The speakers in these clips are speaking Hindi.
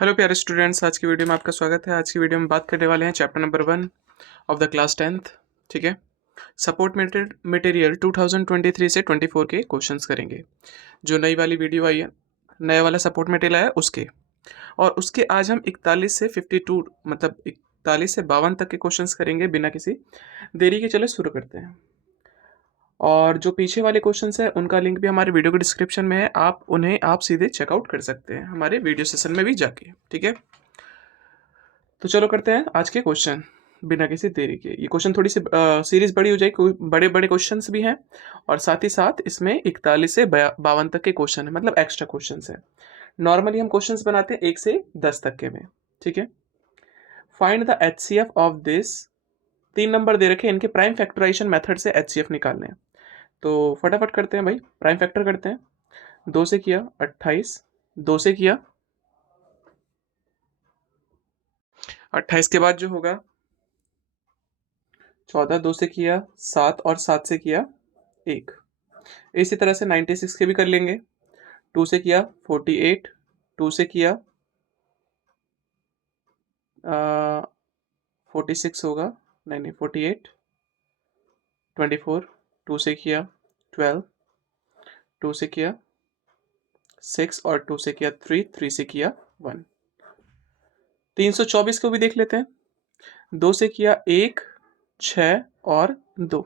हेलो प्यारे स्टूडेंट्स, आज की वीडियो में आपका स्वागत है। आज की वीडियो में बात करने वाले हैं chapter number 1 of the class 10th। ठीक है, सपोर्ट मटेरियल 2023 से 24 के क्वेश्चंस करेंगे। जो नई वाली वीडियो आई है, नया वाला सपोर्ट मटेरियल आया उसके, और उसके आज हम 41 से 52 मतलब 41 से 52 तक के क्वेश्चंस करेंगे बिना किसी देरी के। चले शुरू करते हैं। और जो पीछे वाले क्वेश्चंस हैं उनका लिंक भी हमारे वीडियो के डिस्क्रिप्शन में है, आप सीधे चेकआउट कर सकते हैं हमारे वीडियो सेशन में भी जाके। ठीक है, तो चलो करते हैं आज के क्वेश्चन बिना किसी देरी के। ये क्वेश्चन थोड़ी सी सीरीज बड़ी हो जाएगी, बड़े बड़े क्वेश्चंस भी हैं और साथ ही साथ इसमें 41 से 52 तक के क्वेश्चन है, मतलब एक्स्ट्रा क्वेश्चंस है। नॉर्मली हम क्वेश्चंस बनाते हैं 1 से 10 तक के में। ठीक है, find the HCF of this. 3 number दे रखे हैं, इनके प्राइम फैक्टराइजेशन मेथड से एचसीएफ निकालने हैं। तो फटाफट करते हैं भाई, प्राइम फैक्टर करते हैं। 2 से किया 28, 2 से किया 28 के बाद जो होगा 14, 2 से किया 7 और 7 से किया 1। इसी तरह से 96 के भी कर लेंगे। 2 से किया 48, 2 से किया 46 होगा, नहीं 48, 24, 2 से किया 12, 2 से किया 6 और 2 से किया 3, 3 से किया 1। 324 को भी देख लेते हैं। 2 से किया 1, 6 और 2।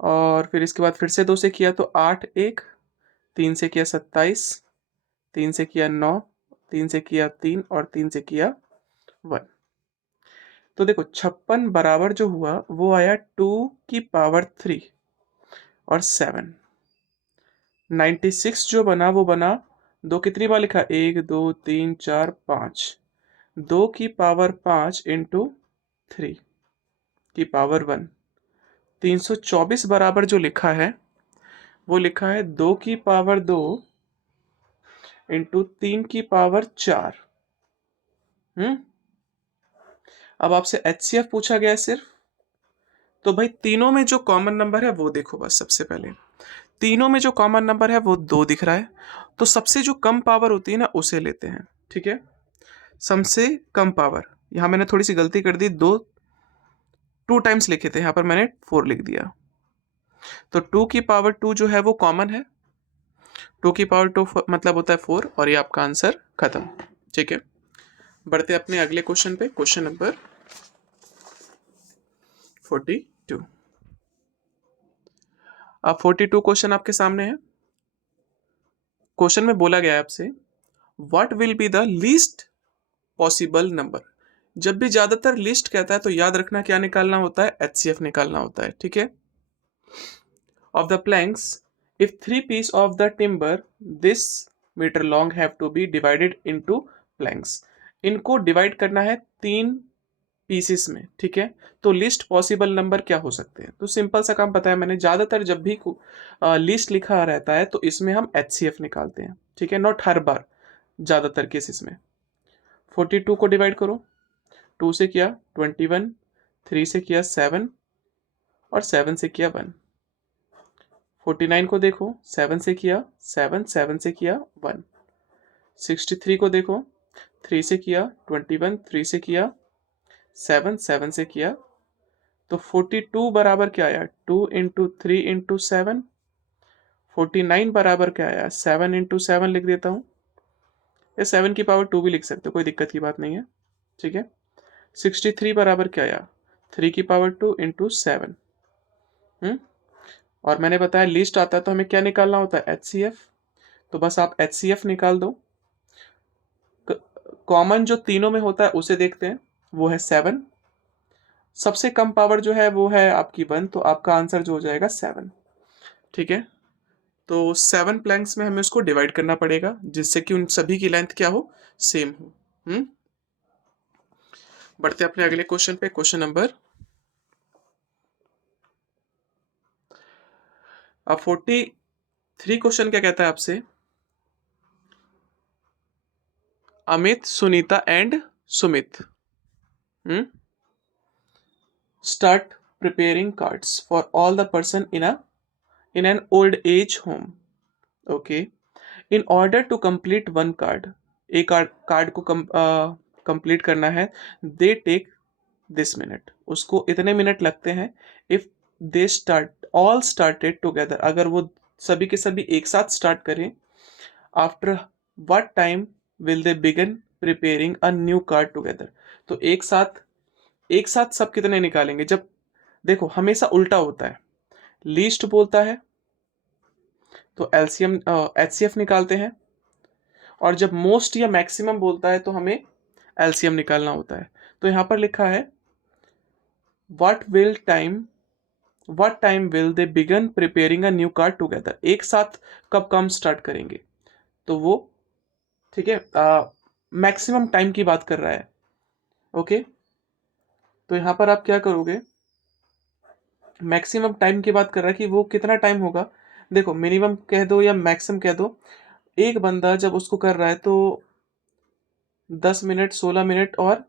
और फिर इसके बाद फिर से 2 से किया तो 8, 1, 3 से किया 27, 3 से किया 9, 3 से किया 3 और 3 से किया 1। तो देखो 56 बराबर जो हुआ वो आया 2 की पावर 3 और 7। 96 जो बना वो बना, दो कितनी बार लिखा, 1 2 3 4 5, 2 की पावर 5 इंटू 3 की पावर 1। 324 बराबर जो लिखा है वो लिखा है 2 की पावर 2 इंटू 3 की पावर 4। अब आपसे एचसीएफ पूछा गया है सिर्फ, तो भाई तीनों में जो कॉमन नंबर है वो देखो। बस सबसे पहले तीनों में जो कॉमन नंबर है वो 2 दिख रहा है, तो सबसे जो कम पावर होती है ना उसे लेते हैं। ठीक है, सबसे कम पावर, यहां मैंने थोड़ी सी गलती कर दी, 2 टाइम्स लिखे थे, यहां पर मैंने 4 लिख दिया। तो 2 की पावर 2 जो है वो कॉमन है, 2 की पावर 2 मतलब होता है 4, और ये आपका आंसर खत्म। ठीक है, बढ़ते अपने अगले क्वेश्चन पे, क्वेश्चन नंबर 42। अब 42 क्वेश्चन आपके सामने है। क्वेश्चन में बोला गया है आपसे, what will be the least possible number. जब भी ज्यादातर लिस्ट कहता है तो याद रखना क्या निकालना होता है, एचसीएफ निकालना होता है। ठीक है, of the planks if 3 piece of the timber this metre long have to be divided into planks. इनको डिवाइड करना है 3 पीसेस में। ठीक है, तो लिस्ट पॉसिबल नंबर क्या हो सकते हैं, तो सिंपल सा काम पता है मैंने, ज्यादातर जब भी लिस्ट लिखा रहता है तो इसमें हम एचसीएफ निकालते हैं। ठीक है, नॉट हर बार, ज्यादातर केसेस में। 42 को डिवाइड करो, 2 से किया 21, 3 से किया 7 और 7 से किया 1। 49 को देखो, 7 से किया 7, 7 से किया 1। 63 को देखो, 3 से किया 21, 3 से किया 7, 7 से किया, तो 42 बराबर क्या आया, 2 इंटू 3 इंटू 7। 49 बराबर क्या आया, 7 इंटू 7 लिख देता हूँ, या 7 की पावर 2 भी लिख सकते हो, कोई दिक्कत की बात नहीं है। ठीक है, 63 बराबर क्या आया, 3 की पावर 2 इंटू 7। और मैंने बताया लिस्ट आता है तो हमें क्या निकालना होता है, एचसीएफ। तो बस आप एचसीएफ निकाल दो। कॉमन जो तीनों में होता है उसे देखते हैं, वो है 7। सबसे कम पावर जो है वो है आपकी 1, तो आपका आंसर जो हो जाएगा 7। ठीक है, तो 7 प्लैंक्स में हमें उसको डिवाइड करना पड़ेगा जिससे कि उन सभी की लेंथ क्या हो, सेम हो। बढ़ते अपने अगले क्वेश्चन पे, क्वेश्चन नंबर अब 43 क्वेश्चन क्या कहता है आपसे, Amit, Sunita and Sumit start preparing cards for all the person in an old age home. Okay, in order to complete one card, एक कार्ड को कंप्लीट करना है, दे टेक दिस मिनट, उसको इतने मिनट लगते हैं। If they start all started together, अगर वो सभी के सभी एक साथ स्टार्ट करें, after what time will they begin preparing a new card together. तो एक साथ सब कितने निकालेंगे? जब देखो हमेशा उल्टा होता है, लीस्ट बोलता है तो एलसीएम एचसीएफ निकालते हैं, और जब मोस्ट या मैक्सिमम बोलता है तो हमें एलसीएम निकालना होता है। तो यहां पर लिखा है what time will they begin preparing a new card together, एक साथ कब काम स्टार्ट करेंगे, तो वो ठीक है मैक्सिमम टाइम की बात कर रहा है। ओके, तो यहां पर आप क्या करोगे, मैक्सिमम टाइम की बात कर रहा है कि वो कितना टाइम होगा। देखो मिनिमम कह दो या मैक्सिमम कह दो, एक बंदा जब उसको कर रहा है तो 10 मिनट 16 मिनट और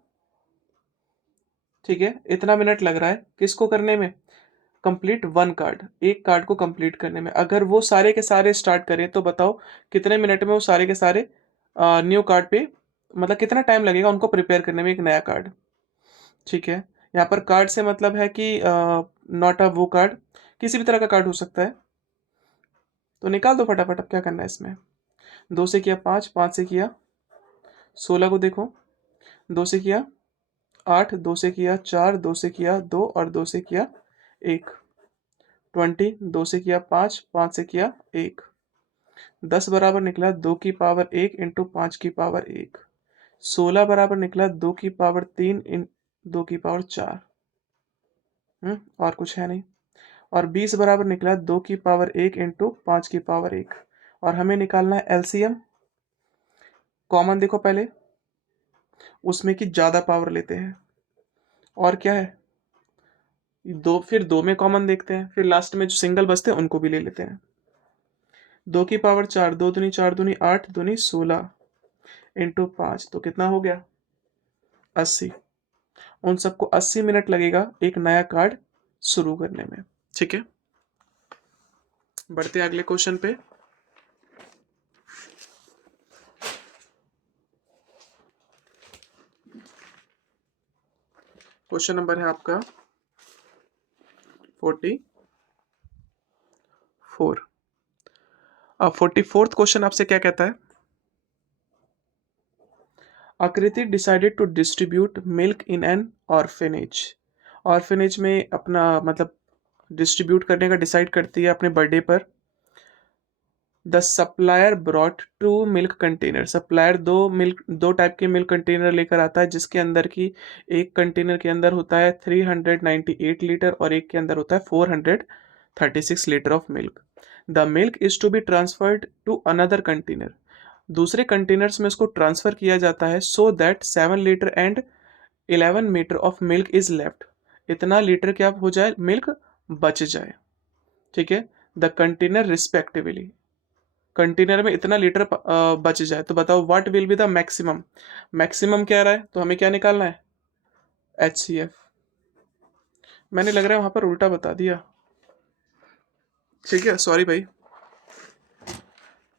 ठीक है इतना मिनट लग रहा है किसको करने में, कंप्लीट वन कार्ड, एक कार्ड को कंप्लीट करने में। अगर वो सारे के सारे स्टार्ट करें तो बताओ कितने मिनट में वो सारे के सारे न्यू कार्ड पे, मतलब कितना टाइम लगेगा उनको प्रिपेयर करने में एक नया कार्ड। ठीक है, यहाँ पर कार्ड से मतलब है कि नॉट अ वो कार्ड, किसी भी तरह का कार्ड हो सकता है। तो निकाल दो फटाफट, अब क्या करना है इसमें। 2 से किया 5, 5 से किया 16 को देखो, 2 से किया 8, 2 से किया 4, 2 से किया 2 और 2 से किया 1, 20, 2 से किया 5, 5 से किया 1, 10 बराबर निकला 2 की पावर 1 इंटू 5 की पावर 1, 16 बराबर निकला 2 की पावर 3 इन 2 की पावर 4। और कुछ है नहीं। और 20 बराबर निकला 2 की पावर 1 इंटू 5 की पावर 1। और हमें निकालना है एलसीएम। कॉमन देखो पहले, उसमें की ज्यादा पावर लेते हैं, और क्या है दो, फिर 2 में कॉमन देखते हैं, फिर लास्ट में जो सिंगल बचते हैं उनको भी ले लेते हैं। 2 की पावर 4, 2 दूनी 4 दूनी 8 दूनी 16 इंटू 5, तो कितना हो गया 80। उन सबको 80 मिनट लगेगा एक नया कार्ड शुरू करने में। ठीक है, बढ़ते हैं अगले क्वेश्चन पे। क्वेश्चन नंबर है आपका 44। अब 44th क्वेश्चन आपसे क्या कहता है, Aakriti decided to distribute milk in an orphanage. Orphanage में अपना मतलब डिस्ट्रीब्यूट करने का डिसाइड करती है अपने बर्थडे पर। The supplier brought 2 milk container, supplier दो टाइप के मिल्क कंटेनर लेकर आता है, जिसके अंदर की एक कंटेनर के अंदर होता है 398 लीटर और एक के अंदर होता है 436 litre of milk. The milk is to be transferred to another container, दूसरे कंटेनर्स में उसको ट्रांसफर किया जाता है, so that 7 litre and 11 metre of milk is left, इतना लीटर क्या हो जाए मिल्क बच जाए। ठीक है, द कंटेनर रिस्पेक्टिवली, कंटेनर में इतना लीटर बच जाए। तो बताओ what will be the maximum, maximum क्या रहा है, तो हमें क्या निकालना है HCF। मैंने लग रहा है वहां पर उल्टा बता दिया, ठीक है सॉरी भाई,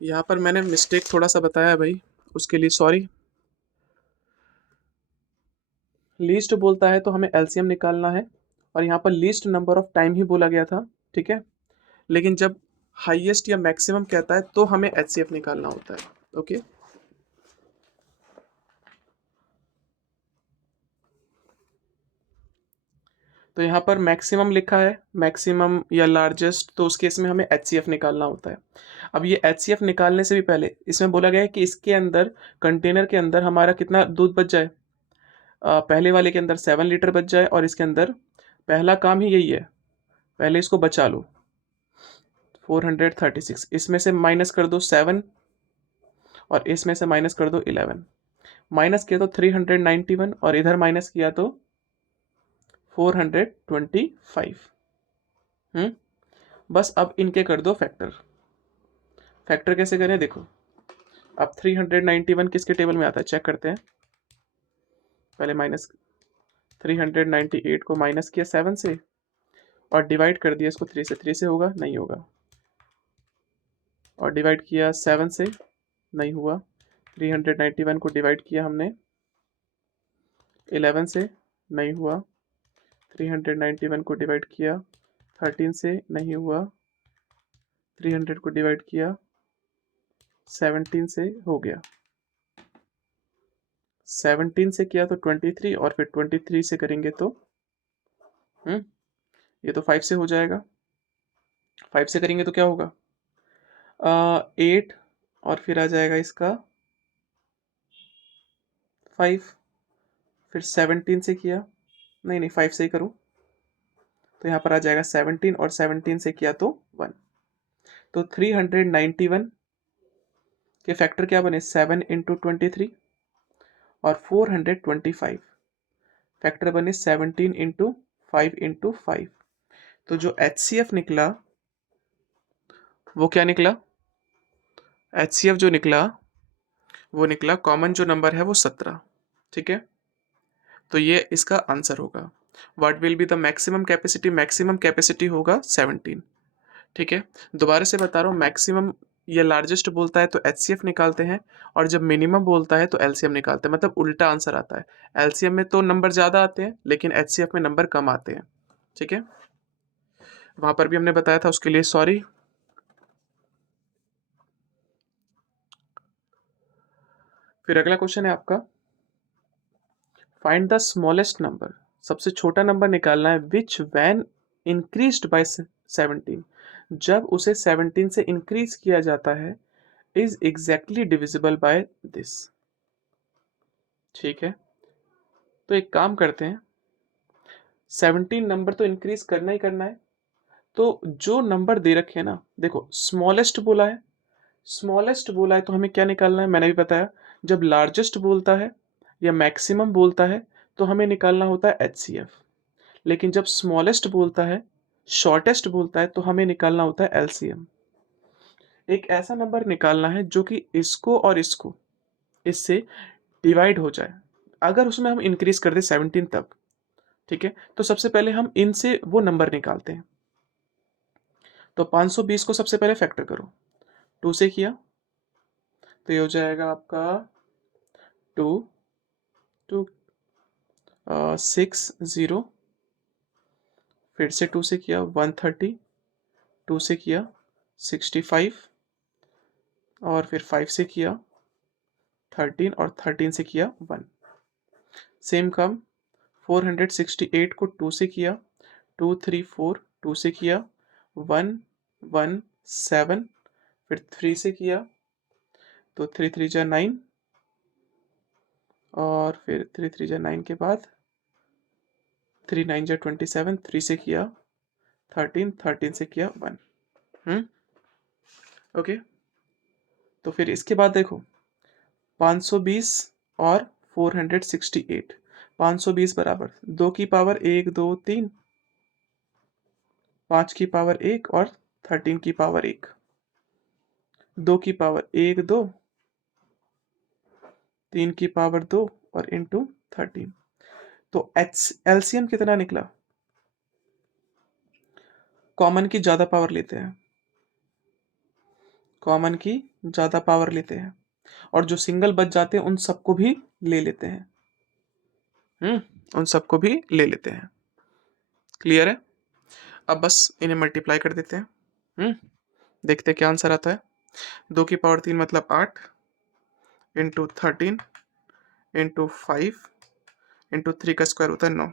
यहाँ पर मैंने मिस्टेक थोड़ा सा बताया है भाई, उसके लिए सॉरी। लीस्ट बोलता है तो हमें एलसीएम निकालना है, और यहाँ पर लीस्ट नंबर ऑफ टाइम ही बोला गया था। ठीक है, लेकिन जब हाईएस्ट या मैक्सिमम कहता है तो हमें HCF निकालना होता है। ओके, तो यहाँ पर मैक्सिमम लिखा है, मैक्सिमम या लार्जेस्ट, तो उस केस में हमें HCF निकालना होता है। अब ये HCF निकालने से भी पहले इसमें बोला गया है कि इसके अंदर कंटेनर के अंदर हमारा कितना दूध बच जाए, पहले वाले के अंदर 7 लीटर बच जाए, और इसके अंदर पहला काम ही यही है, पहले इसको बचा लो 436, इसमें से माइनस कर दो 7 और इसमें से माइनस कर दो 11, माइनस किया तो 391 और इधर माइनस किया तो 425। बस अब इनके कर दो फैक्टर। फैक्टर कैसे करें देखो, अब 391 किसके टेबल में आता है चेक करते हैं। पहले माइनस 398 को माइनस किया 7 से और डिवाइड कर दिया इसको 3 से, 3 से होगा नहीं होगा, और डिवाइड किया 7 से नहीं हुआ। 391 को डिवाइड किया हमने 11 से, नहीं हुआ। 391 को डिवाइड किया 13 से, नहीं हुआ। 300 को डिवाइड किया 17 से, हो गया। 17 से किया तो 23, और फिर 23 से करेंगे तो ये तो 5 से हो जाएगा। 5 से करेंगे तो क्या होगा 8, और फिर आ जाएगा इसका 5। फिर 17 से किया, नहीं नहीं 5 से ही करूँ तो यहाँ पर आ जाएगा 17, और 17 से किया तो 1। तो 391 के फैक्टर क्या बने 7 इंटू 23, और 425 फैक्टर बने 17 इंटू 5 इंटू 5। तो जो HCF निकला वो क्या निकला, HCF जो निकला वो निकला, कॉमन जो नंबर है वो 17। ठीक है, तो ये इसका आंसर होगा। What will be the maximum capacity, maximum capacity होगा 17। ठीक है, दोबारा से बता रहा हूँ, मैक्सिमम या लार्जेस्ट बोलता है तो HCF निकालते हैं, और जब मिनिमम बोलता है तो LCM निकालते हैं, मतलब उल्टा आंसर आता है। LCM में तो नंबर ज़्यादा आते हैं, लेकिन HCF में नंबर कम आते हैं। ठीक है, वहां पर भी हमने बताया था, उसके लिए सॉरी। फिर अगला क्वेश्चन है आपका, फाइंड द स्मॉलेस्ट नंबर, सबसे छोटा नंबर निकालना है, विच वैन इंक्रीज्ड बाय 17, जब उसे 17 से इंक्रीज किया जाता है, is exactly divisible by this. ठीक है, तो एक काम करते हैं, 17 नंबर तो इंक्रीज करना ही करना है, तो जो नंबर दे रखे हैं ना, देखो स्मॉलेस्ट बोला है, स्मॉलेस्ट बोला है तो हमें क्या निकालना है, मैंने भी बताया, जब लार्जेस्ट बोलता है या मैक्सिमम बोलता है तो हमें निकालना होता है HCF, लेकिन जब स्मॉलेस्ट बोलता है, शॉर्टेस्ट बोलता है, तो हमें निकालना होता है LCM। एक ऐसा नंबर निकालना है जो कि इसको और इसको इससे डिवाइड हो जाए, अगर उसमें हम इंक्रीज कर दे 17 तब। ठीक है, तो सबसे पहले हम इनसे वो नंबर निकालते हैं। तो 520 को सबसे पहले फैक्टर करो, 2 से किया तो ये हो जाएगा आपका 2 2 60, फिर से 2 से किया 130, 2 से किया 65, और फिर 5 से किया 13, और 13 से किया 1। सेम काम 468 को 2 से किया 234, 2 से किया 117, फिर 3 से किया तो 3 3 जा 9, और फिर 3 3 जा 9 के बाद 3 9 जा 27, 3 से किया 13, 13 से किया 1। ओके, तो फिर इसके बाद देखो 520 और 468, 520 बराबर 2 की पावर 1 2 3, 5 की पावर 1 और 13 की पावर 1, 2 की पावर 1 2, 3 की पावर 2 और इंटू 13। तो LCM कितना निकला, कॉमन की ज्यादा पावर लेते हैं, कॉमन की ज्यादा पावर लेते हैं, और जो सिंगल बच जाते हैं उन सबको भी ले लेते हैं। उन सबको भी ले लेते हैं। क्लियर है, अब बस इन्हें मल्टीप्लाई कर देते हैं। देखते हैं क्या आंसर आता है। 2 की पावर 3 मतलब 8, इंटू 13, इंटू 5, इंटू 3 का स्क्वायर होता है 9।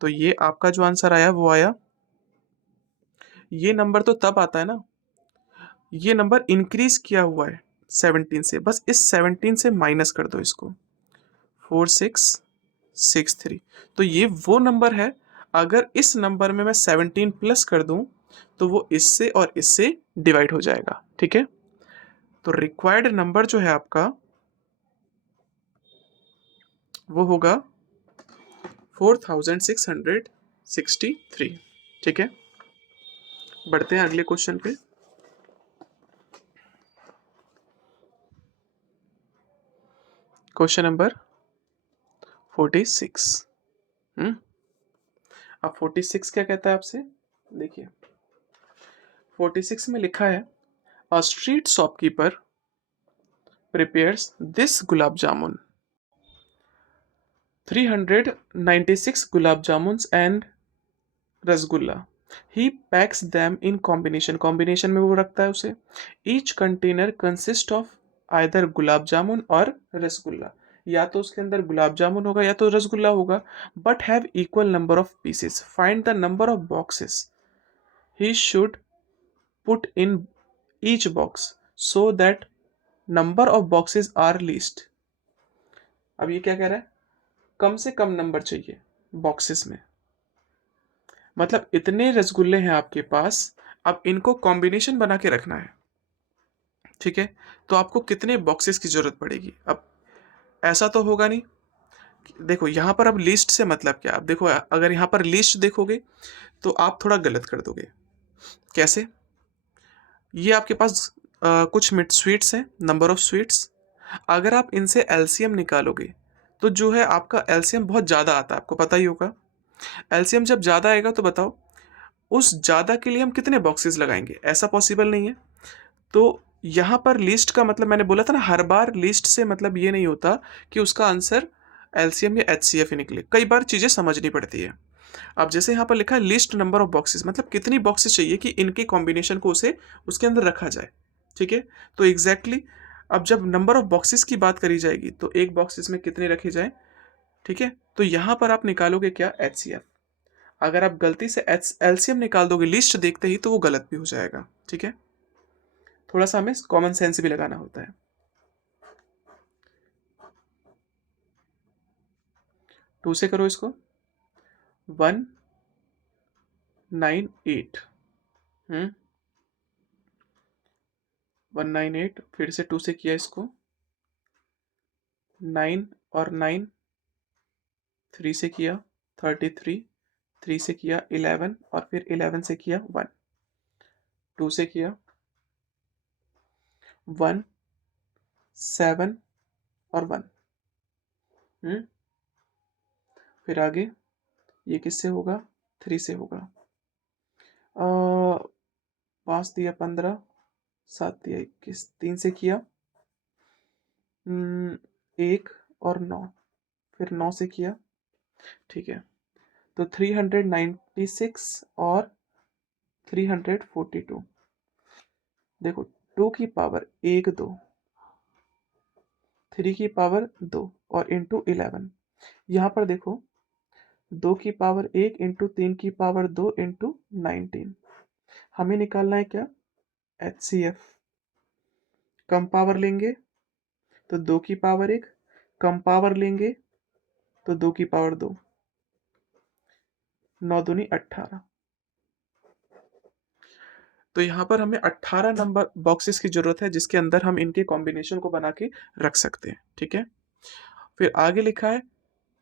तो ये आपका जो आंसर आया वो आया, ये नंबर तो तब आता है ना, ये नंबर इंक्रीज किया हुआ है 17 से, बस इस 17 से माइनस कर दो इसको, 4663। तो ये वो नंबर है, अगर इस नंबर में मैं 17 प्लस कर दूं तो वो इससे और इससे डिवाइड हो जाएगा। ठीक है, तो रिक्वायर्ड नंबर जो है आपका वो होगा 4663। ठीक है, बढ़ते हैं अगले क्वेश्चन पे। Question number 46। अब 46 क्या कहता है आपसे, देखिए 46 में लिखा है A street shopkeeper prepares this gulab jamun. 396 gulab jamuns and rasgulla. He packs them in combination. Combination में वो रखता है उसे. Each container consists of either gulab jamun और रसगुल्ला. या तो उसके अंदर गुलाब जामुन होगा या तो रसगुल्ला होगा. But have equal number of pieces. Find the number of boxes he should put in each box so that number of boxes are least. अब ये क्या कह रहा है? कम से कम नंबर चाहिए बॉक्सेस में. मतलब इतने रसगुल्ले हैं आपके पास, अब इनको कॉम्बिनेशन बना के रखना है. ठीक है, तो आपको कितने बॉक्सेस की जरूरत पड़ेगी. अब ऐसा तो होगा नहीं. देखो यहाँ पर अब लिस्ट से मतलब क्या. अब देखो अगर यहाँ पर लिस्ट देखोगे तो आप थोड़ा गलत कर दोगे. कैसे? ये आपके पास कुछ मिड स्वीट्स हैं, नंबर ऑफ स्वीट्स. अगर आप इनसे एलसीएम निकालोगे तो जो है आपका एलसीएम बहुत ज़्यादा आता है, आपको पता ही होगा. एलसीएम जब ज़्यादा आएगा तो बताओ उस ज़्यादा के लिए हम कितने बॉक्सेस लगाएंगे. ऐसा पॉसिबल नहीं है. तो यहाँ पर लिस्ट का मतलब मैंने बोला था ना, हर बार लिस्ट से मतलब ये नहीं होता कि उसका आंसर एलसीएम या एचसीएफ ही निकले. कई बार चीज़ें समझनी पड़ती है. अब जैसे यहाँ पर लिखा है लिस्ट नंबर ऑफ बॉक्सेस, मतलब कितनी बॉक्सेस चाहिए कि इनके कॉम्बिनेशन को उसे उसके अंदर रखा जाए. ठीक है, तो एग्जैक्टली अब जब नंबर ऑफ बॉक्सेस की बात करी जाएगी तो एक बॉक्सेस में कितने रखे जाएं. ठीक है, तो यहाँ पर आप निकालोगे क्या, एचसीएफ. अगर आप गलती से एलसीएम निकाल दोगे लिस्ट देखते ही तो वो गलत भी हो जाएगा. ठीक है, थोड़ा सा हमें कॉमन सेंस भी लगाना होता है. 2 से करो इसको. 198. 198. फिर से 2 से किया इसको. 9 और 9. 3 से किया 33. 3 से किया 11 और फिर 11 से किया 1. 2 से किया 1 7 और 1. फिर आगे ये किससे होगा, 3 से होगा. 5 दिया 15, 7 दिया 21. 3 से किया 1 और 9. फिर 9 से किया. ठीक है, तो 396 और 342. देखो 2 की पावर 1 2, 3 की पावर 2 और इंटू 11. यहाँ पर देखो 2 की पावर 1 इंटू 3 की पावर 2 इंटू 19. हमें निकालना है क्या, एचसीएफ. कम पावर लेंगे तो 2 की पावर 1, कम पावर लेंगे तो 2 की पावर 2. 9 दूनी 18. तो यहाँ पर हमें 18 नंबर बॉक्सेस की जरूरत है जिसके अंदर हम इनके कॉम्बिनेशन को बना के रख सकते हैं. ठीक है, फिर आगे लिखा है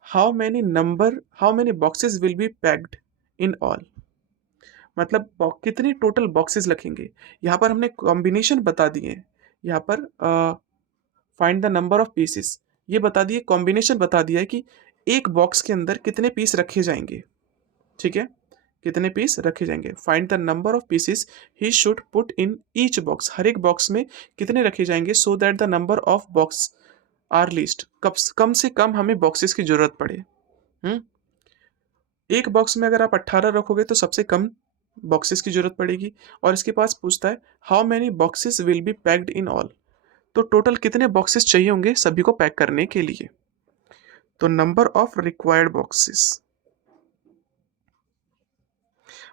how many boxes will be packed in all. मतलब कितने टोटल बॉक्सेस रखेंगे. यहाँ पर हमने कॉम्बिनेशन बता दिए. यहाँ पर find the number of pieces ये बता दिए, कॉम्बिनेशन बता दिया है कि एक बॉक्स के अंदर कितने पीस रखे जाएंगे. ठीक है, कितने पीस रखे जाएंगे. Find the number of pieces he should put in each box. हर एक बॉक्स में कितने रखे जाएंगे so that the number of box are least. कम से कम हमें बॉक्सेस की जरूरत पड़े. एक बॉक्स में अगर आप 18 रखोगे तो सबसे कम बॉक्सेस की जरूरत पड़ेगी. और इसके पास पूछता है how many boxes will be packed in all. तो टोटल कितने बॉक्सेस चाहिए होंगे सभी को पैक करने के लिए. तो नंबर ऑफ रिक्वायर्ड बॉक्सेस,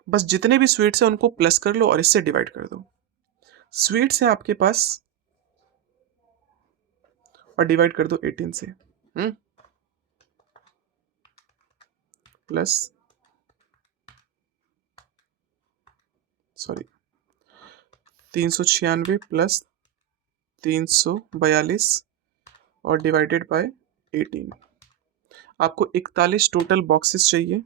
बस जितने भी स्वीट्स हैं उनको प्लस कर लो और इससे डिवाइड कर दो. स्वीट्स हैं आपके पास और डिवाइड कर दो 18 से. प्लस सॉरी 396 प्लस 342 और डिवाइडेड बाय 18. आपको 41 टोटल बॉक्सेस चाहिए.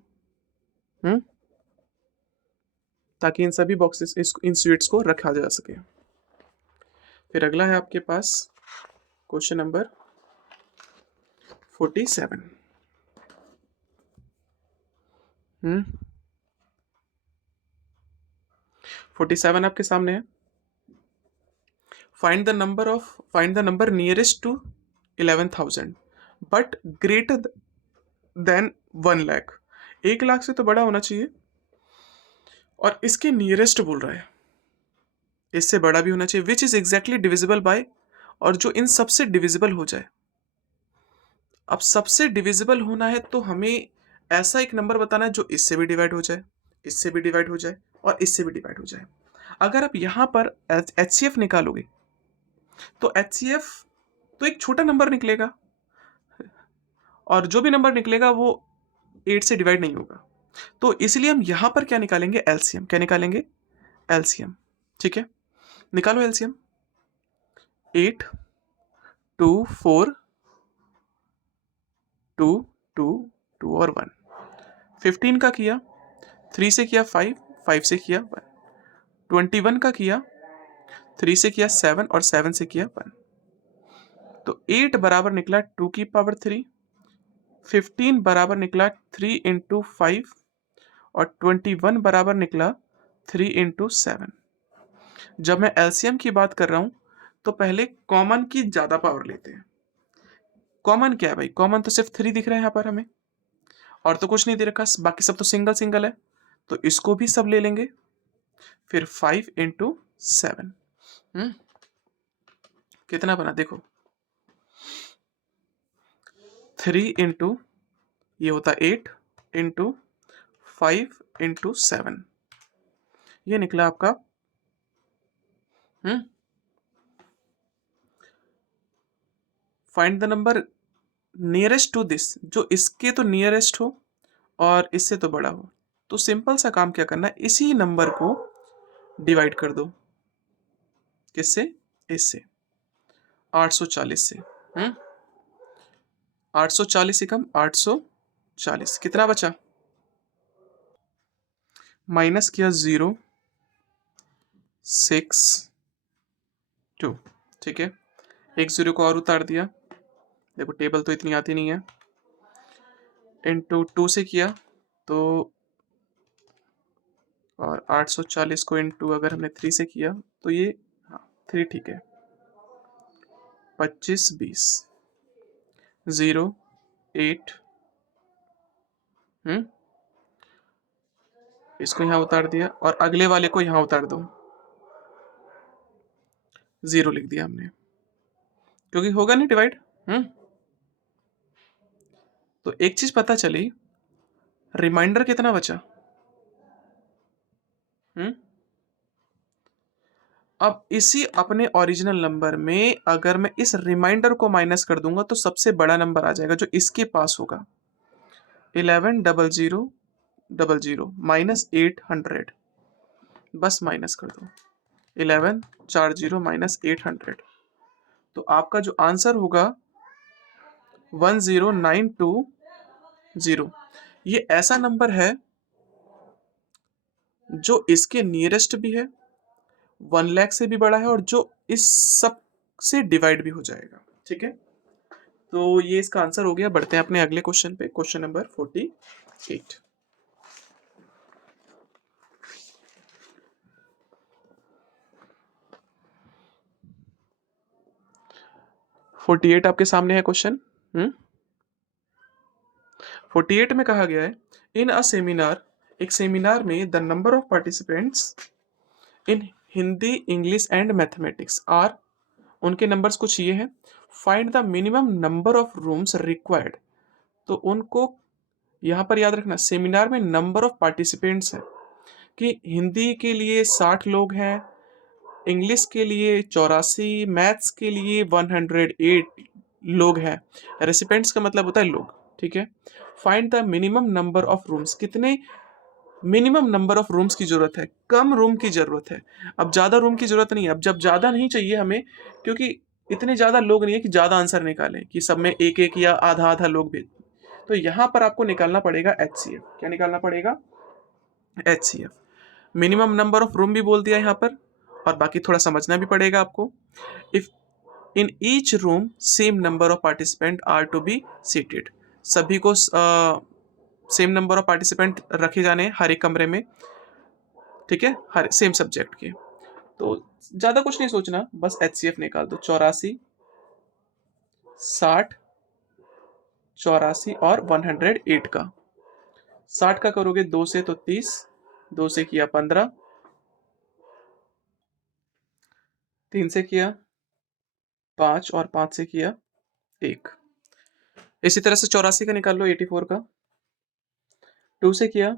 ताकि इन सभी बॉक्सेस इन स्वीट्स को रखा जा सके. फिर अगला है आपके पास क्वेश्चन नंबर 47. 47 आपके सामने है. Find the number nearest to 11,000 but greater than 1 lakh. 1 lakh से तो बड़ा होना चाहिए और इसके नियरेस्ट बोल रहा है, इससे बड़ा भी होना चाहिए, which is exactly divisible by, और जो इन सबसे डिविजिबल हो जाए। अब सबसे डिविजिबल होना है तो हमें ऐसा एक नंबर बताना है जो इससे भी डिवाइड हो जाए, इससे भी डिवाइड हो जाए और इससे भी डिवाइड हो जाए। अगर आप यहां पर HCF निकालोगे तो HCF तो एक छोटा नंबर निकलेगा और जो भी नंबर निकलेगा वो 8 से डिवाइड नहीं होगा। तो इसलिए हम यहां पर क्या निकालेंगे, LCM। क्या निकालेंगे, LCM। ठीक है, निकालो LCM। 8 2 4 2 2 2 और 1। 15 का किया, 3 से किया 5, 5 से किया 1। 21 का किया, 3 से किया 7 और 7 से किया 1। तो 8 बराबर निकला 2 की पावर 3, 15 बराबर निकला 3 इंटू 5 और 21 बराबर निकला 3 इंटू 7। जब मैं LCM की बात कर रहा हूं तो पहले कॉमन की ज्यादा पावर लेते हैं। कॉमन क्या है भाई, कॉमन तो सिर्फ 3 दिख रहा है यहाँ पर हमें, और तो कुछ नहीं दे रखा, बाकी सब तो सिंगल सिंगल है, तो इसको भी सब ले लेंगे। फिर 5 इंटू 7 कितना बना देखो, 3 इंटू ये होता 8 इंटू 5 इंटू 7, ये निकला आपका find the number nearest to this, जो इसके तो नियरेस्ट हो और इससे तो बड़ा हो। तो सिंपल सा काम क्या करना है, इसी नंबर को डिवाइड कर दो, किससे, इससे, 840 से। 840 से कम 840, कितना बचा, माइनस किया 0 6 2। ठीक है, एक 0 को और उतार दिया, देखो टेबल तो इतनी आती नहीं है, इंटू 2 से किया तो, और 840 को इंटू अगर हमने 3 से किया तो ये, हाँ 3 ठीक है, 25 20 0 8, इसको यहाँ उतार दिया और अगले वाले को यहाँ उतार दो, 0 लिख दिया हमने क्योंकि होगा नहीं डिवाइड। तो एक चीज पता चली, रिमाइंडर कितना बचा। अब इसी अपने ओरिजिनल नंबर में अगर मैं इस रिमाइंडर को माइनस कर दूंगा तो सबसे बड़ा नंबर आ जाएगा जो इसके पास होगा, 110000 माइनस 800, बस माइनस कर दो, 1140 माइनस 800, तो आपका जो आंसर होगा 10920। ये ऐसा नंबर है जो इसके नियरेस्ट भी है, 1 लाख से भी बड़ा है और जो इस सब से डिवाइड भी हो जाएगा। ठीक है, तो ये इसका आंसर हो गया। बढ़ते हैं अपने अगले क्वेश्चन पे, क्वेश्चन नंबर 48। 48 आपके सामने है क्वेश्चन। 48 में कहा गया है, इन अ सेमिनार, एक सेमिनार में the number of participants in Hindi English and mathematics are, उनके नंबर्स कुछ ये हैं, find the minimum number of rooms required. तो उनको यहाँ पर याद रखना, सेमिनार में नंबर ऑफ पार्टिसिपेंट्स है कि हिंदी के लिए 60 लोग हैं, इंग्लिश के लिए 84, मैथ्स के लिए 108 लोग हैं। रेसिपेंट्स का मतलब होता है लोग। ठीक है, find the minimum number of rooms, कितने मिनिमम नंबर ऑफ रूम्स की जरूरत है, कम रूम की जरूरत है। अब ज्यादा रूम की जरूरत नहीं है, अब जब ज्यादा नहीं चाहिए हमें, क्योंकि इतने ज्यादा लोग नहीं है कि ज्यादा आंसर निकालें कि सब में एक एक या आधा आधा लोग भी। तो यहां पर आपको निकालना पड़ेगा HCF। क्या निकालना पड़ेगा, HCF। Minimum number of room भी बोल दिया यहाँ पर, और बाकी थोड़ा समझना भी पड़ेगा आपको। If in each room same number of participant are to be seated, सभी को सेम नंबर ऑफ पार्टिसिपेंट रखे जाने हर एक कमरे में। ठीक है, हर सेम सब्जेक्ट के। तो ज़्यादा कुछ नहीं सोचना, बस HCF निकाल दो। 84, 60, 84 और 108 का। 60 का करोगे 2 से तो 30, 2 से किया 15, 3 से किया 5 और 5 से किया 1। इसी तरह से 84 का निकाल लो 84 का। 2 से किया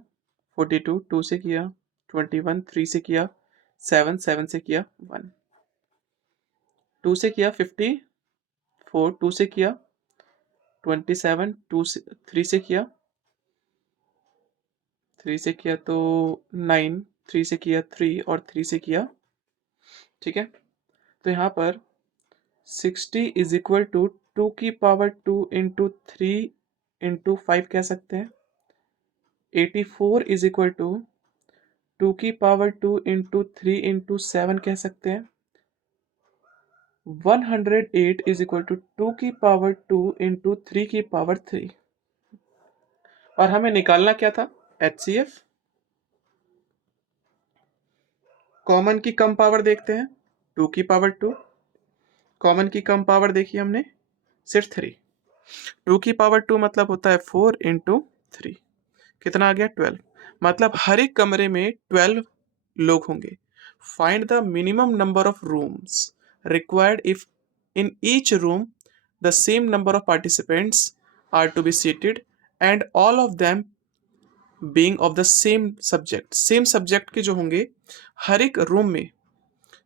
42, 2 से किया 21, 3 से किया 7, 7 से किया 1, 2 से किया 54, 2 से किया 27, 2 से 3 से किया 3 से किया तो 9, 3 से किया 3 और 3 से किया, ठीक है। तो यहाँ पर 60 इज इक्वल टू 2 की पावर 2 इंटू 3 इंटू 5 कह सकते हैं। 84 इज इक्वल टू 2 की पावर 2 इंटू 3 इंटू 7 कह सकते हैं। 108 इज इक्वल टू 2 की पावर 2 इंटू 3 की पावर 3। और हमें निकालना क्या था? HCF। कॉमन की कम पावर देखते हैं, 2 की पावर 2। कॉमन की कम पावर देखी हमने, सिर्फ 3। 2 की पावर 2 मतलब होता है 4 इंटू 3, कितना आ गया? 12। मतलब हर एक कमरे में 12 लोग होंगे। Find the minimum number of rooms required if in each room the same number of participants are to be seated and all of them being of the same subject. Same subject के जो होंगे हर एक रूम में,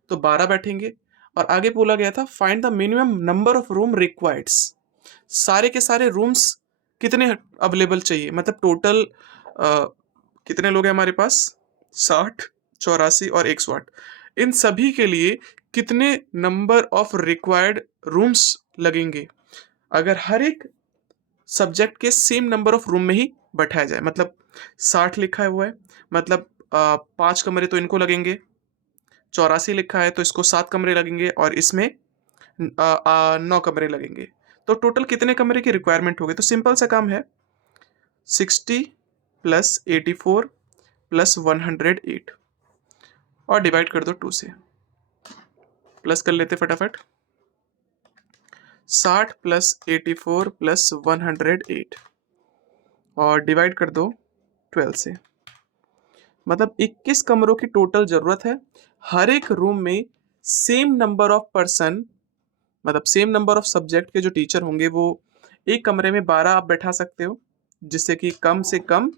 तो 12 बैठेंगे। और आगे बोला गया था find the minimum number of room required. सारे के सारे रूम्स कितने अवेलेबल चाहिए, मतलब टोटल कितने लोग हैं हमारे पास? 60, 84 और 108। इन सभी के लिए कितने नंबर ऑफ रिक्वायर्ड रूम्स लगेंगे अगर हर एक सब्जेक्ट के सेम नंबर ऑफ रूम में ही बैठाया जाए। मतलब 60 लिखा हुआ है, मतलब 5 कमरे तो इनको लगेंगे। 84 लिखा है तो इसको 7 कमरे लगेंगे और इसमें 9 कमरे लगेंगे। तो टोटल कितने कमरे की रिक्वायरमेंट होगी? तो सिंपल सा काम है, 60 प्लस 84 प्लस 108 और डिवाइड कर दो 2 से। प्लस कर लेते फटाफट। 60 प्लस 84 प्लस 108 और डिवाइड कर दो 12 से। मतलब 21 कमरों की टोटल जरूरत है। हर एक रूम में सेम नंबर ऑफ पर्सन, मतलब सेम नंबर ऑफ सब्जेक्ट के जो टीचर होंगे वो एक कमरे में 12 आप बैठा सकते हो, जिससे कि कम से कम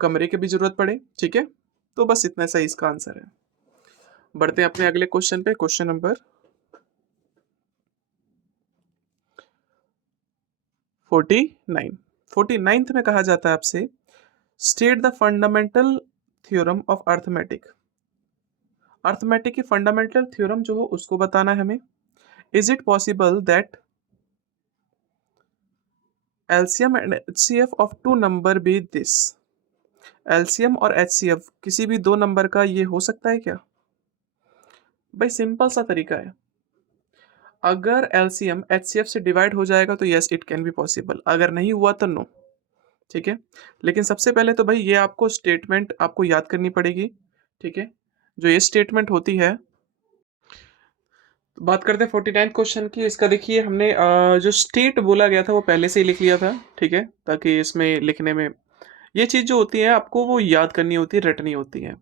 कमरे की भी जरूरत पड़े, ठीक है। तो बस इतना सही इसका आंसर है। बढ़ते हैं अपने अगले क्वेश्चन पे, क्वेश्चन नंबर 49। 49th में कहा जाता है आपसे state the fundamental theorem of arithmetic. Arithmetic की फंडामेंटल थ्योरम जो हो उसको बताना है हमें। Is it possible that LCM and HCF of two number be this. LCM और एचसीएफ किसी भी दो नंबर का ये हो सकता है क्या? भाई सिंपल सा तरीका है, अगर एलसीएम एचसीएफ से डिवाइड हो जाएगा तो yes it can be possible, अगर नहीं हुआ तो नो, ठीक है। लेकिन सबसे पहले तो भाई ये आपको स्टेटमेंट आपको याद करनी पड़ेगी, ठीक है। जो ये स्टेटमेंट होती है, तो बात करते हैं 49 क्वेश्चन की। इसका देखिए हमने जो स्टेट बोला गया था वो पहले से ही लिख लिया था, ठीक है, ताकि इसमें लिखने में ये चीज़ जो होती है आपको वो याद करनी होती है, रटनी होती है।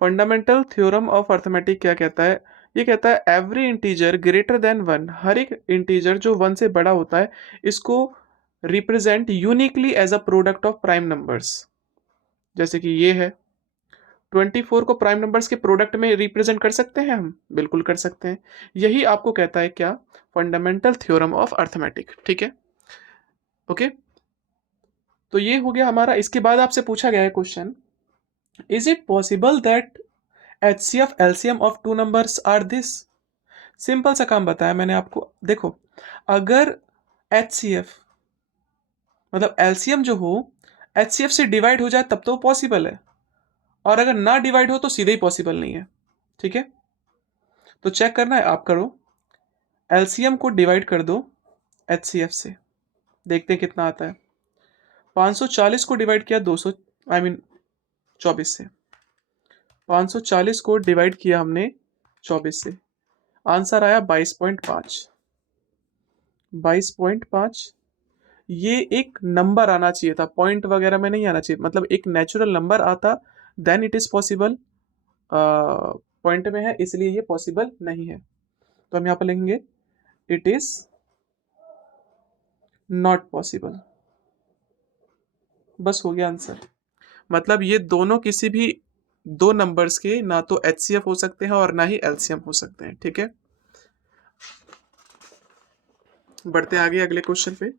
फंडामेंटल थ्योरम ऑफ अर्थमेटिक क्या कहता है? ये कहता है एवरी इंटीजर ग्रेटर देन 1, हर एक इंटीजर जो 1 से बड़ा होता है इसको represent uniquely as a product of prime numbers. जैसे कि ये है 24 को प्राइम नंबर्स के प्रोडक्ट में रिप्रेजेंट कर सकते हैं हम, बिल्कुल कर सकते हैं। यही आपको कहता है क्या? फंडामेंटल थ्योरम ऑफ अर्थमेटिक, ठीक है, ओके। तो ये हो गया हमारा। इसके बाद आपसे पूछा गया है question, is it possible that HCF LCM of two numbers are this. Simple सा काम बताया मैंने आपको। देखो, अगर HCF मतलब LCM जो हो HCF से डिवाइड हो जाए तब तो पॉसिबल है, और अगर ना डिवाइड हो तो सीधे ही पॉसिबल नहीं है, ठीक है। तो चेक करना है, आप करो, LCM को डिवाइड कर दो HCF से, देखते हैं कितना आता है। 540 को डिवाइड किया 200 I मीन 24 से, 540 को डिवाइड किया हमने 24 से, आंसर आया 22.5। 22.5 ये एक नंबर आना चाहिए था, पॉइंट वगैरह में नहीं आना चाहिए, मतलब एक नेचुरल नंबर आता then it is possible. Point में है इसलिए ये पॉसिबल नहीं है, तो हम यहाँ पर लिखेंगे इट इज नॉट पॉसिबल। बस हो गया आंसर। मतलब ये दोनों किसी भी दो नंबर्स के ना तो एचसीएफ हो सकते हैं और ना ही एलसीएम हो सकते हैं। ठीक है, बढ़ते आगे अगले क्वेश्चन पे।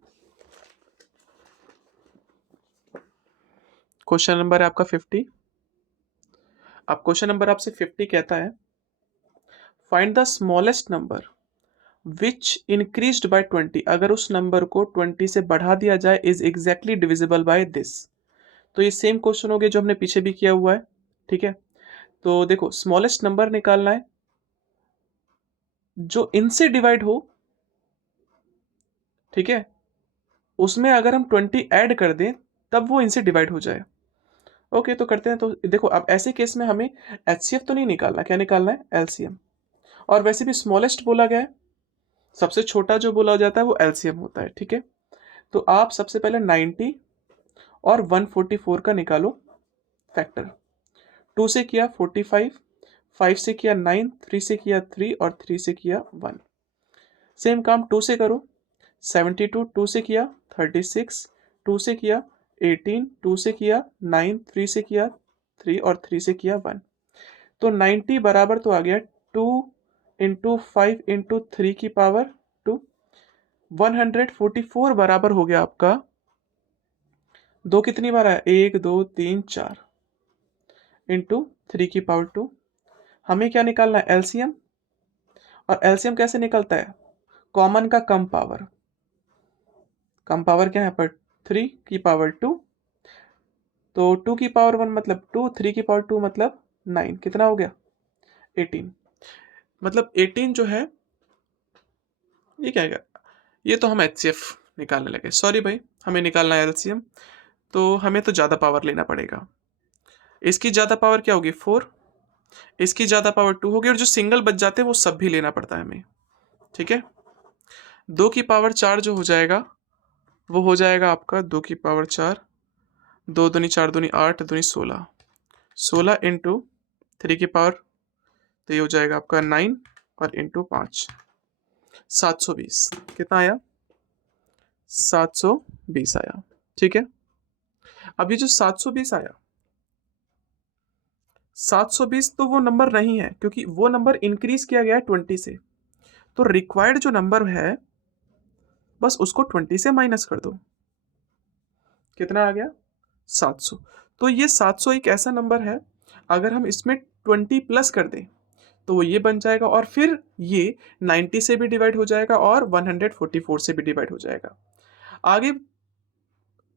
क्वेश्चन नंबर है आपका 50। अब क्वेश्चन नंबर आपसे 50 कहता है find the smallest number which increased by 20, अगर उस नंबर को 20 से बढ़ा दिया जाए is exactly divisible by this. तो ये सेम क्वेश्चन हो गया जो हमने पीछे भी किया हुआ है। ठीक है, तो देखो स्मॉलेस्ट नंबर निकालना है जो इनसे डिवाइड हो। ठीक है, उसमें अगर हम 20 ऐड कर दें तब वो इनसे डिवाइड हो जाए। ओके, तो करते हैं। तो देखो अब ऐसे केस में हमें एचसीएफ तो नहीं निकालना, क्या निकालना है, एलसीएम। और वैसे भी स्मॉलेस्ट बोला गया है, सबसे छोटा जो बोला जाता है वो एलसीएम होता है। ठीक है, तो आप सबसे पहले 90 और 144 का निकालो फैक्टर। 2 से किया 45, 5 से किया 9, 3 से किया 3 और 3 से किया 1। सेम काम 2 से करो, 72, 2 से किया 36, 2 से किया 18, 2 से किया 9, 3 से किया 3 और 3 से किया 1। तो 90 बराबर तो आ गया 2 इंटू 5 इंटू 3 की पावर 2। 144 बराबर हो गया आपका, दो कितनी बार आया, 1 2 3 4 इंटू 3 की पावर 2। हमें क्या निकालना है, एलसीएम। और एलसीएम कैसे निकलता है, कॉमन का कम पावर। कम पावर क्या है पर 3 की पावर 2, तो 2 की पावर 1 मतलब 2, 3 की पावर 2 मतलब 9, कितना हो गया 18। मतलब 18 जो है ये क्या है, ये तो हम एचसीएफ निकालने लगे, सॉरी भाई, हमें निकालना है एलसीएम। तो हमें तो ज़्यादा पावर लेना पड़ेगा। इसकी ज़्यादा पावर क्या होगी 4, इसकी ज़्यादा पावर 2 होगी, और जो सिंगल बच जाते हैं वो सब भी लेना पड़ता है हमें। ठीक है, 2 की पावर 4 जो हो जाएगा वो हो जाएगा आपका 2 की पावर 4, 2 दूनी 4 दूनी 8 दूनी 16, 16 इंटू 3 की पावर, तो ये हो जाएगा आपका 9 और इंटू 5, 720। कितना आया, 720 आया। ठीक है, अब ये जो 720 आया, 720 तो वो नंबर नहीं है क्योंकि वो नंबर इंक्रीज किया गया है 20 से। तो रिक्वायर्ड जो नंबर है बस उसको 20 से माइनस कर दो, कितना आ गया 700। तो ये 700 एक ऐसा नंबर है अगर हम इसमें 20 प्लस कर दें तो वो ये बन जाएगा, और फिर ये 90 से भी डिवाइड हो जाएगा और 144 से भी डिवाइड हो जाएगा। आगे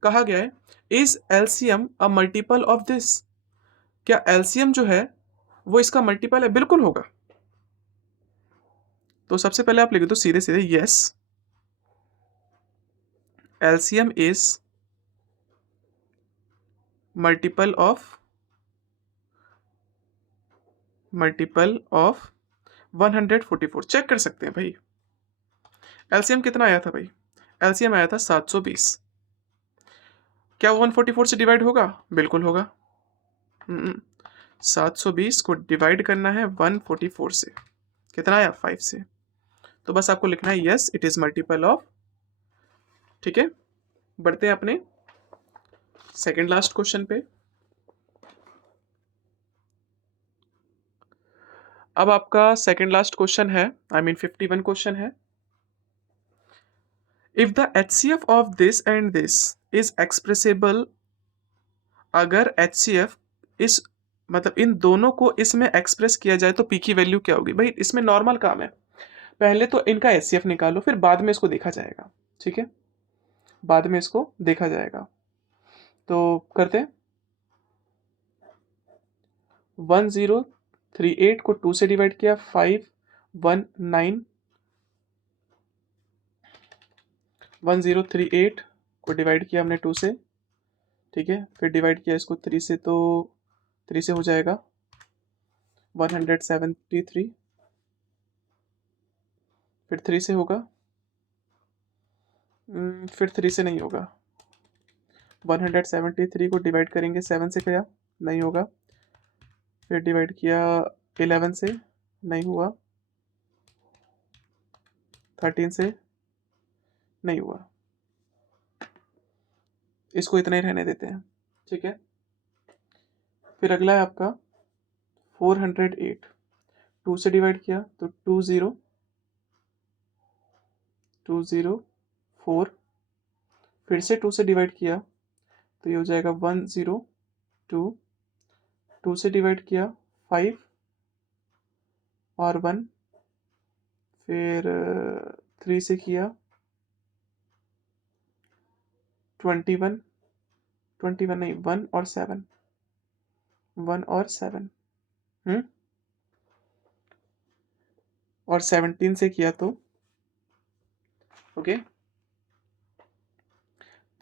कहा गया है is LCM a multiple of this, क्या एलसीएम जो है वो इसका मल्टीपल है, बिल्कुल होगा। तो सबसे पहले आप लिख दो सीधे सीधे yes, LCM is multiple of 144। Check कर सकते हैं भाई, एलसीएम कितना आया था भाई, एलसीएम आया था 720। क्या वो 144 से डिवाइड होगा, बिल्कुल होगा। 720 को डिवाइड करना है 144 से, कितना आया 5 से, तो बस आपको लिखना है yes it is multiple of. ठीक है, बढ़ते हैं अपने सेकंड लास्ट क्वेश्चन पे। अब आपका सेकंड लास्ट क्वेश्चन है, आई मीन 51 क्वेश्चन है। If the HCF of this and this is expressible, अगर एचसीएफ इस मतलब इन दोनों को इसमें एक्सप्रेस किया जाए तो पी की वैल्यू क्या होगी। भाई इसमें नॉर्मल काम है, पहले तो इनका एचसीएफ निकालो फिर बाद में इसको देखा जाएगा। ठीक है, बाद में इसको देखा जाएगा। तो करते हैं, 1038 को 2 से डिवाइड किया, 519, 1038 को डिवाइड किया हमने 2 से। ठीक है, फिर डिवाइड किया इसको 3 से, तो 3 से हो जाएगा 173, फिर 3 से होगा, फिर 3 से नहीं होगा। 173 को डिवाइड करेंगे 7 से, क्या नहीं होगा। फिर डिवाइड किया 11 से, नहीं हुआ। 13 से, नहीं हुआ। इसको इतना ही रहने देते हैं, ठीक है। फिर अगला है आपका 408, 2 से डिवाइड किया तो 2024, फिर से 2 से डिवाइड किया तो ये हो जाएगा 102, 2 से डिवाइड किया 5 और 1, फिर 3 से किया 21, 21 नहीं, 1 और 7, 1 और 7, और 17 से किया तो ओके।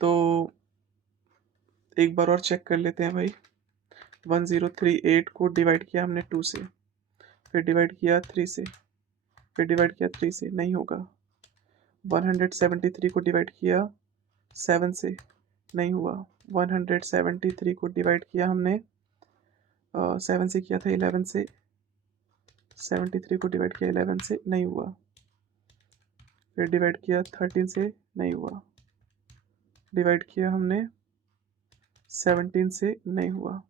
तो एक बार और चेक कर लेते हैं भाई। 1038 को डिवाइड किया हमने 2 से, फिर डिवाइड किया 3 से, फिर डिवाइड किया 3 से, नहीं होगा। 173 को डिवाइड किया 7 से, नहीं हुआ। 173 को डिवाइड किया हमने 7 से किया था 11 से, 73 को डिवाइड किया 11 से, नहीं हुआ। फिर डिवाइड किया 13 से, नहीं हुआ। डिवाइड किया हमने 17 से, नहीं हुआ।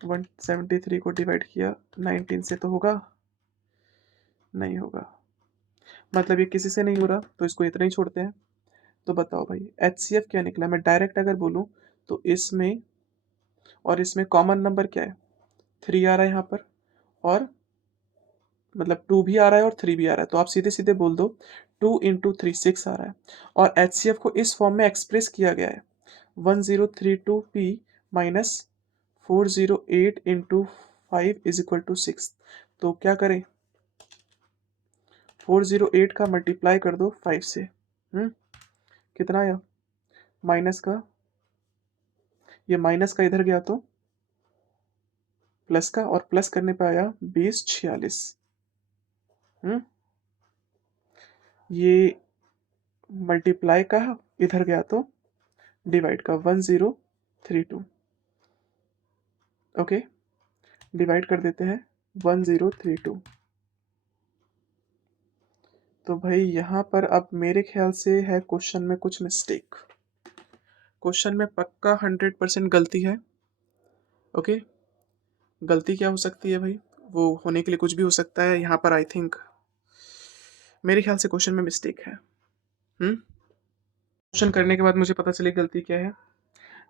173 को डिवाइड किया 19 से तो होगा, नहीं होगा। मतलब ये किसी से नहीं हो रहा, तो इसको इतना ही छोड़ते हैं। तो बताओ भाई HCF क्या निकला। मैं डायरेक्ट अगर बोलूँ तो इसमें और इसमें कॉमन नंबर क्या है, 3 आ रहा है यहाँ पर, और मतलब 2 भी आ रहा है और 3 भी आ रहा है। तो आप सीधे सीधे बोल दो 2 इंटू 3 6 आ रहा है। और HCF को इस फॉर्म में एक्सप्रेस किया गया है 1032p minus 408 into 5 is equal to 6। तो क्या करें, 408 का मल्टीप्लाई कर दो 5 से, कितना आया माइनस का, ये माइनस का इधर गया तो प्लस का, और प्लस करने पे आया 2046। ये मल्टीप्लाई का इधर गया तो डिवाइड का 1032, ओके। डिवाइड कर देते हैं 1032। तो भाई यहाँ पर अब मेरे ख्याल से है क्वेश्चन में कुछ मिस्टेक। क्वेश्चन में पक्का 100% गलती है, ओके। गलती क्या हो सकती है भाई, वो होने के लिए कुछ भी हो सकता है। यहाँ पर आई थिंक मेरे ख्याल से क्वेश्चन में मिस्टेक है। क्वेश्चन करने के बाद मुझे पता चली गलती क्या है।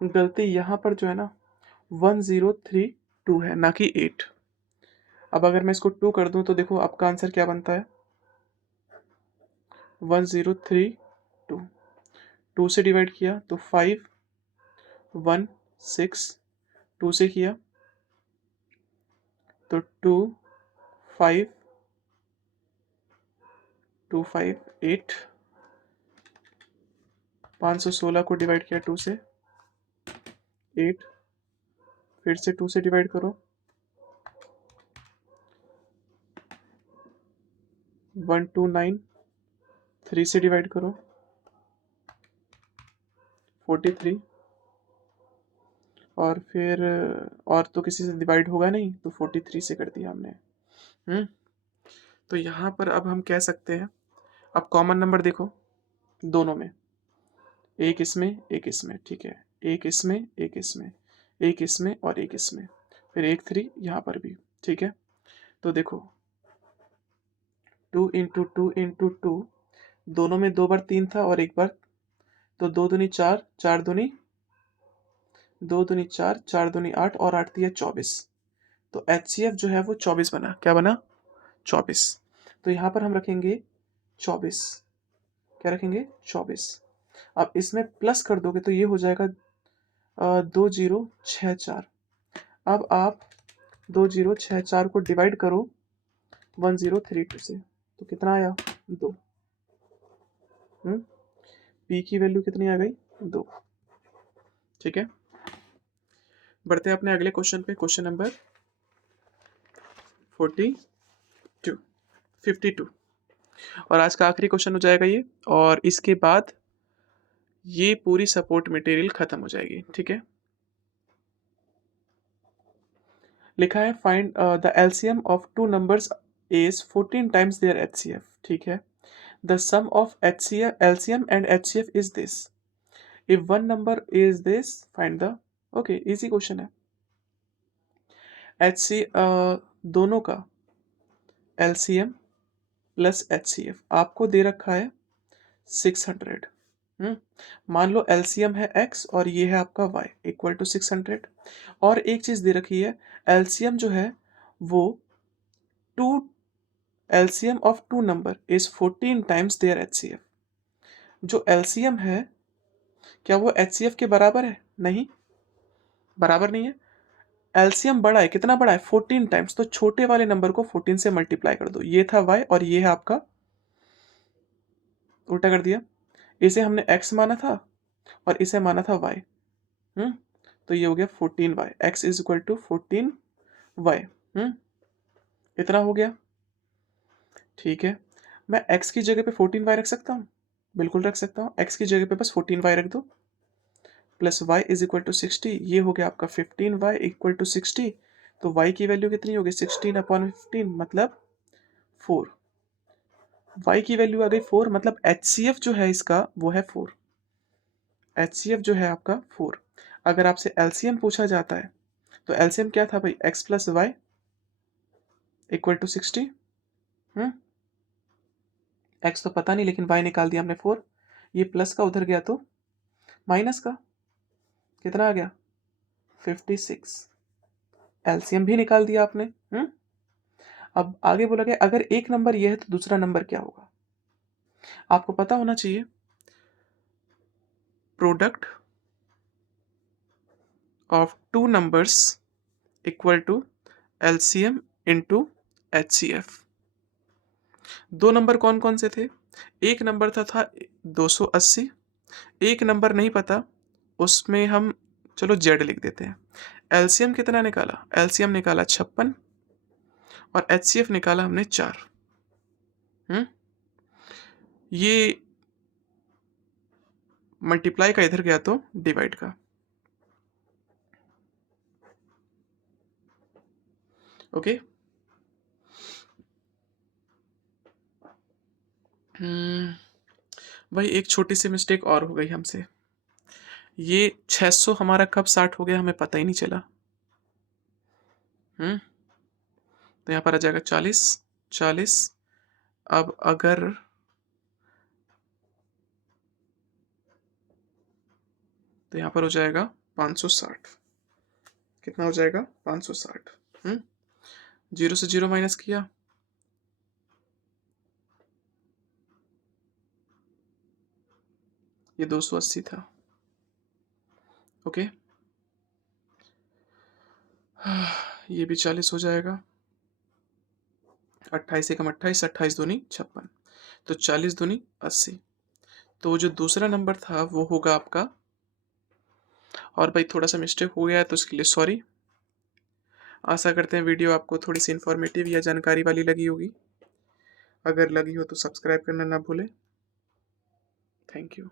गलती यहाँ पर जो है ना 1032 है, ना कि 8। अब अगर मैं इसको 2 कर दूं तो देखो आपका आंसर क्या बनता है, 1032। 2 से डिवाइड किया तो 5 1 6, 2 से किया तो 2 5 2 5 8, 516 को डिवाइड किया 2 से 8, फिर से 2 से डिवाइड करो 129, 3 से डिवाइड करो 43, और फिर और तो किसी से डिवाइड होगा नहीं तो 43 से कर दिया हमने। तो यहाँ पर अब हम कह सकते हैं, अब कॉमन नंबर देखो दोनों में, एक इसमें एक इसमें, ठीक है, एक इसमें एक इसमें, एक इसमें और एक इसमें, फिर एक 3 यहाँ पर भी, ठीक है। तो देखो 2 इंटू 2 इंटू 2, दोनों में 2 बार 3 था और एक बार, तो 2 दूनी 4, 4 दूनी 2 दूनी 4, 4 दूनी 8 और 8 दिया 24। तो HCF जो है वो 24 बना। क्या बना, 24। तो यहाँ पर हम रखेंगे 24, क्या रखेंगे 24। अब इसमें प्लस कर दोगे तो ये हो जाएगा 2064। अब आप 2064 को डिवाइड करो 1032 से, तो कितना आया 2। पी की वैल्यू कितनी आ गई 2, ठीक है। बढ़ते हैं अपने अगले क्वेश्चन पे, क्वेश्चन नंबर 42 52। और आज का आखिरी क्वेश्चन हो जाएगा ये, और इसके बाद ये पूरी सपोर्ट मटेरियल खत्म हो जाएगी। ठीक है, लिखा है find the LCM of two numbers is 14 times their HCF. ठीक है, the sum of HCF LCM and HCF is this, if one number is this find the, okay easy question है। एचसी दोनों का एलसीएम प्लस एचसीएफ आपको दे रखा है 600। मान लो एलसीएम है x और ये है आपका y इक्वल टू 600। और एक चीज दे रखी है, एलसीएम जो है वो to LCM of two number is 14 times their HCF. जो एलसीएम है क्या वो एचसीएफ के बराबर है? नहीं, बराबर नहीं है। एलसीएम बड़ा है, कितना बड़ा है? 14 टाइम्स। तो छोटे वाले नंबर को 14 से मल्टीप्लाई कर दो। ये था y और ये है आपका, उल्टा कर दिया, इसे हमने x माना था और इसे माना था y। तो ये हो गया 14y, x is equal to 14y। इतना हो गया। ठीक है, मैं x की जगह पे 14y रख सकता हूँ, बिल्कुल रख सकता हूँ। x की जगह पे बस 14y रख दो, plus y is equal to 60। ये हो गया आपका 15y इक्वल टू 60। तो y की वैल्यू कितनी होगी? 16/15 मतलब 4। y की वैल्यू आ गई 4, मतलब HCF जो है इसका वो है 4। HCF जो है आपका 4। अगर आपसे LCM पूछा जाता है तो LCM क्या था भाई? x plus y equal to 60। x तो पता नहीं, लेकिन y निकाल दिया हमने 4। ये प्लस का उधर गया तो माइनस का, कितना आ गया? 56। LCM भी निकाल दिया आपने। अब आगे बोला गया अगर एक नंबर ये है तो दूसरा नंबर क्या होगा? आपको पता होना चाहिए, product of two numbers equal to LCM into HCF। दो नंबर कौन कौन से थे? एक नंबर था 280, एक नंबर नहीं पता, उसमें हम चलो Z लिख देते हैं। LCM कितना निकाला? LCM निकाला 56 और HCF निकाला हमने 4। ये मल्टीप्लाई का इधर गया तो डिवाइड का। ओके, भाई एक छोटी सी मिस्टेक और हो गई हमसे। ये 600 हमारा कब 60 हो गया हमें पता ही नहीं चला। तो यहाँ पर आ जाएगा 40। अब अगर तो यहाँ पर हो जाएगा 560। कितना हो जाएगा? 560। 0 से 0 माइनस किया, ये 280 था। ओके, ये भी 40 हो जाएगा। 28 एकम 28, 28 दूनी 56, तो 40 दूनी 80। तो जो दूसरा नंबर था वो होगा आपका, और भाई थोड़ा सा मिस्टेक हो गया है तो उसके लिए सॉरी। आशा करते हैं वीडियो आपको थोड़ी सी इन्फॉर्मेटिव या जानकारी वाली लगी होगी। अगर लगी हो तो सब्सक्राइब करना ना भूलें। Thank you.